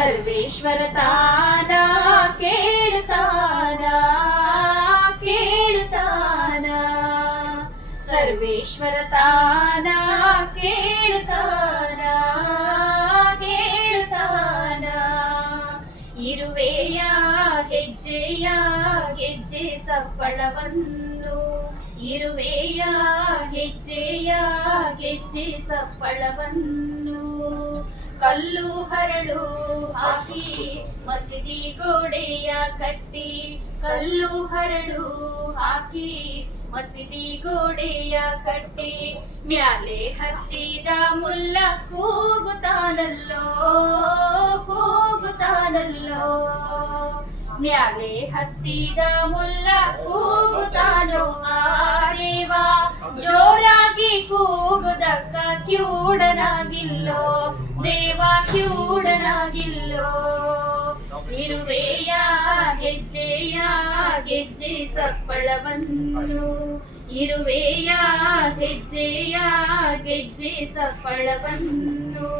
ಸರ್ವೇಶ್ವರ ತಾನ ಕೇಳುತ್ತಾನ ಕೇಳುತ್ತಾನ ಸರ್ವೇಶ್ವರ ತಾನ ಕೇಳುತ್ತಾನ ಕೇಳುತ್ತಾನ ಇರುವೆಯ ಹೆಜ್ಜೆಯ ಗೆಜ್ಜೆ ಸಪ್ಪಳವನ್ನು ಇರುವೆಯ ಹೆಜ್ಜೆಯ ಗೆಜ್ಜೆ ಸಪ್ಪಳವನ್ನು ಕಲ್ಲು ಹರಳು ಹಾಕಿ ಮಸೀದಿ ಗೋಡೆಯ ಕಟ್ಟಿ ಕಲ್ಲು ಹರಳು ಹಾಕಿ ಮಸೀದಿ ಗೋಡೆಯ ಕಟ್ಟಿ ಮ್ಯಾಲೆ ಹತ್ತಿದ ಮುಲ್ಲ ಕೂಗುತ್ತಾನಲ್ಲೋ ಕೂಗುತ್ತಾನಲ್ಲೋ ಮ್ಯಾಲೆ ಹತ್ತಿದ ಮುಲ್ಲ ಕೂಗುತ್ತಾನೋ ಆರೇವಾ ಜೋರಾಗಿ ಕೂಗುದಕ್ಕ ಕ್ಯೂಡನಾಗಿಲ್ಲೋ ದೇವ ಕ್ಯೂಡನಾಗಿಲ್ಲೋ ಇರುವೆಯ ಹೆಜ್ಜೆಯ ಗೆಜ್ಜೆ ಸಪ್ಪಳವನ್ನು ಇರುವೆಯ ಹೆಜ್ಜೆಯ ಗೆಜ್ಜೆ ಸಪ್ಪಳವನ್ನು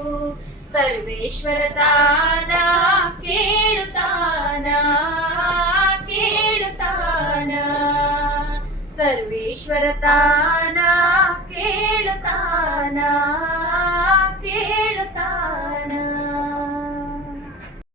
ಸರ್ವೇಶ್ವರ ತಾನ ಕೇಳುತ್ತಾನ ಕೇಳುತ್ತಾನ ಸರ್ವೇಶ್ವರ ತಾನ ಕೇಳುತ್ತಾನ ಕೇಳುತ್ತಾನ